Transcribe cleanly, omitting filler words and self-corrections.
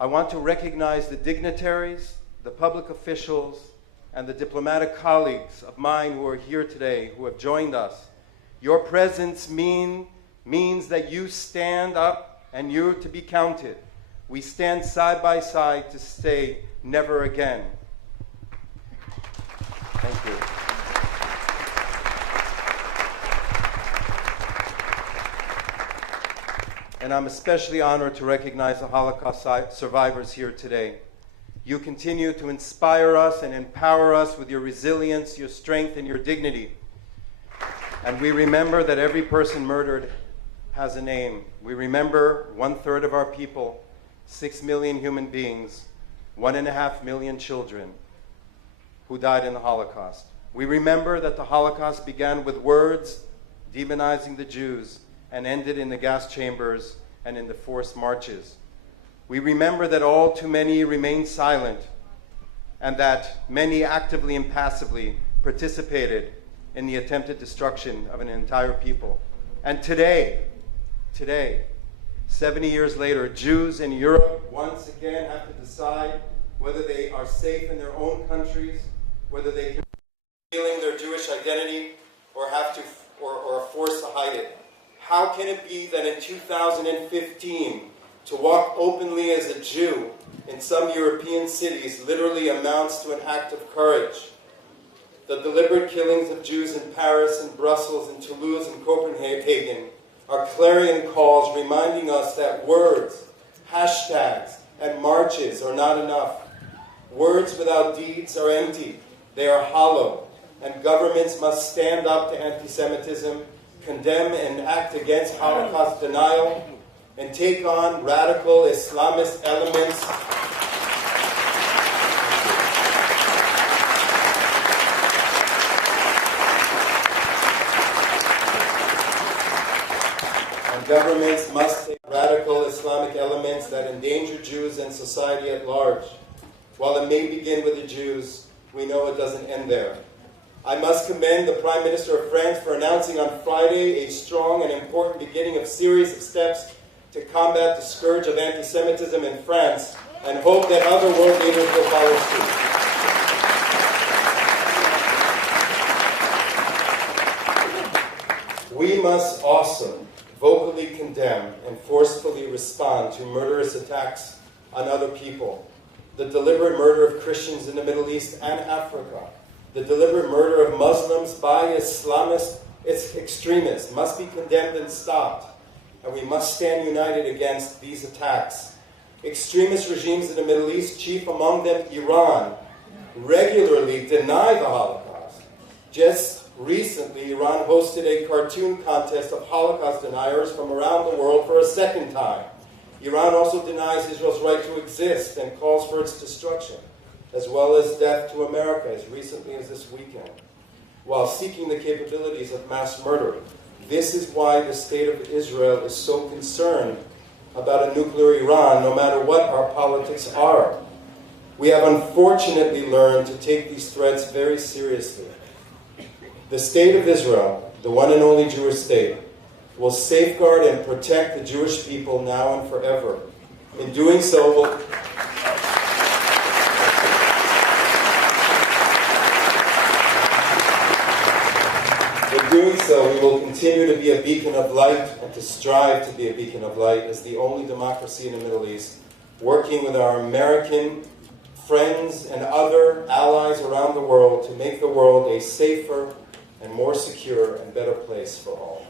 I want to recognize the dignitaries, the public officials, and the diplomatic colleagues of mine who are here today, who have joined us. Your presence means that you stand up and you're to be counted. We stand side by side to say never again. Thank you. And I'm especially honored to recognize the Holocaust survivors here today. You continue to inspire us and empower us with your resilience, your strength, and your dignity. And we remember that every person murdered has a name. We remember 1/3 of our people, 6 million human beings, 1.5 million children who died in the Holocaust. We remember that the Holocaust began with words demonizing the Jews and ended in the gas chambers and in the forced marches. We remember that all too many remained silent and that many actively and passively participated in the attempted destruction of an entire people. And today, 70 years later, Jews in Europe once again have to decide whether they are safe in their own countries, whether they can feeling their Jewish identity or have to or are forced to hide it. How can it be that in 2015, to walk openly as a Jew in some European cities literally amounts to an act of courage? The deliberate killings of Jews in Paris and Brussels and Toulouse and Copenhagen are clarion calls reminding us that words, hashtags, and marches are not enough. Words without deeds are empty. They are hollow. And governments must stand up to anti-Semitism, condemn and act against Holocaust denial, and take on radical Islamist elements governments must take radical Islamic elements that endanger Jews and society at large. While it may begin with the Jews, we know it doesn't end there. I must commend the Prime Minister of France for announcing on Friday a strong and important beginning of series of steps to combat the scourge of anti-Semitism in France, and hope that other world leaders will follow suit. We must also vocally condemn and forcefully respond to murderous attacks on other people, the deliberate murder of Christians in the Middle East and Africa, the deliberate murder of Muslims by Islamist extremists must be condemned and stopped, and we must stand united against these attacks. Extremist regimes in the Middle East, chief among them Iran, regularly deny the Holocaust. Just recently, Iran hosted a cartoon contest of Holocaust deniers from around the world for a second time. Iran also denies Israel's right to exist and calls for its destruction, as well as death to America as recently as this weekend, while seeking the capabilities of mass murder. This is why the state of Israel is so concerned about a nuclear Iran, no matter what our politics are. We have unfortunately learned to take these threats very seriously. The state of Israel, the one and only Jewish state, will safeguard and protect the Jewish people now and forever. In doing so, we will continue to be a beacon of light and to strive to be a beacon of light as the only democracy in the Middle East, working with our American friends and other allies around the world to make the world a safer and more secure and better place for all.